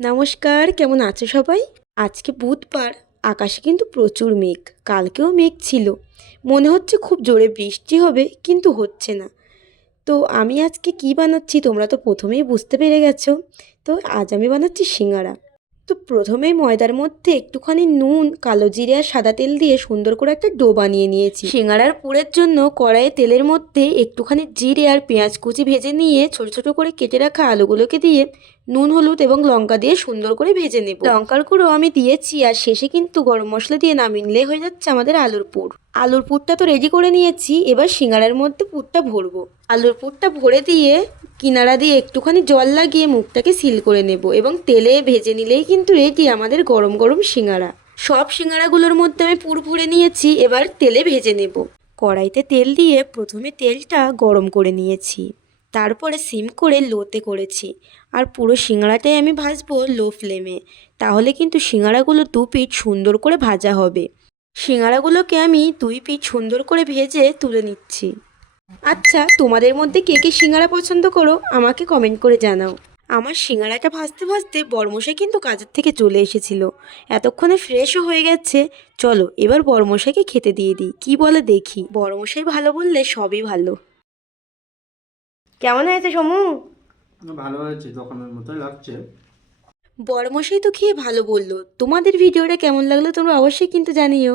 নমস্কার, কেমন আছো সবাই? আজকে বুধবার, আকাশে কিন্তু প্রচুর মেঘ। কালকেও মেঘ ছিল। মনে হচ্ছে খুব জোরে বৃষ্টি হবে, কিন্তু হচ্ছে না। তো আমি আজকে কি বানাচ্ছি তোমরা তো প্রথমেই বুঝতে পেরে গেছো। তো আজ আমি বানাচ্ছি সিঙ্গারা। তো প্রথমেই ময়দার মধ্যে একটুখানি নুন, কালো জিরে আর সাদা তেল দিয়ে সুন্দর করে একটা ডো বানিয়ে নিয়েছি। সিঙ্গারার পুরের জন্য কড়াইয়ে তেলের মধ্যে একটুখানি জিরে আর পেঁয়াজ কুচি ভেজে নিয়ে ছোট ছোট করে কেটে রাখা আলুগুলোকে দিয়ে নুন, হলুদ এবং লঙ্কা দিয়ে সুন্দর করে ভেজে নেব। লঙ্কার গুঁড়ো আমি দিয়েছি আর শেষে কিন্তু গরম মশলা দিয়ে নামিয়ে নিলে হয়ে যাচ্ছে আমাদের আলুর পুর। আলুর পুরটা তো রেডি করে নিয়েছি, এবার সিঙ্গারার মধ্যে পুরটা ভরবো। আলুর পুরটা ভরে দিয়ে কিনারা দিয়ে একটুখানি জল লাগিয়ে মুখটাকে সিল করে নেব এবং তেলে ভেজে নিলেই কিন্তু রেডি আমাদের গরম গরম সিঙ্গারা। সব সিঙ্গারাগুলোর মধ্যে আমি পুর ভরে নিয়েছি, এবার তেলে ভেজে নেব। কড়াইতে তেল দিয়ে প্রথমে তেলটা গরম করে নিয়েছি, তারপরে সিম করে লোতে করেছি। আর পুরো সিঙ্গারাটাই আমি ভাজবো লো ফ্লেমে, তাহলে কিন্তু সিঙ্গারাগুলো দু পিঠ সুন্দর করে ভাজা হবে। সিঙ্গারাগুলোকে আমি দুই পিঠ সুন্দর করে ভেজে তুলে নিচ্ছি। আচ্ছা, তোমাদের মধ্যে কে কে সিঙ্গারা পছন্দ করো আমাকে কমেন্ট করে জানাও। আমার সিঙ্গারাটা ভাজতে ভাজতে বরমশাই কিন্তু কাজের থেকে চলে এসেছিল। এতক্ষণে ফ্রেশও হয়ে গেছে। চলো এবার বরমশাইকে খেতে দিয়ে দিই, কি বলে দেখি। বরমশাই ভালো বললে সবই ভালো। কেমন হয়েছে সমু? ভালো হয়েছে, দোকানের মতোই লাগছে। বরমশাই তো খেয়ে ভালো বললো। তোমাদের ভিডিওটা কেমন লাগলো তোমরা অবশ্যই কিন্তু জানিও।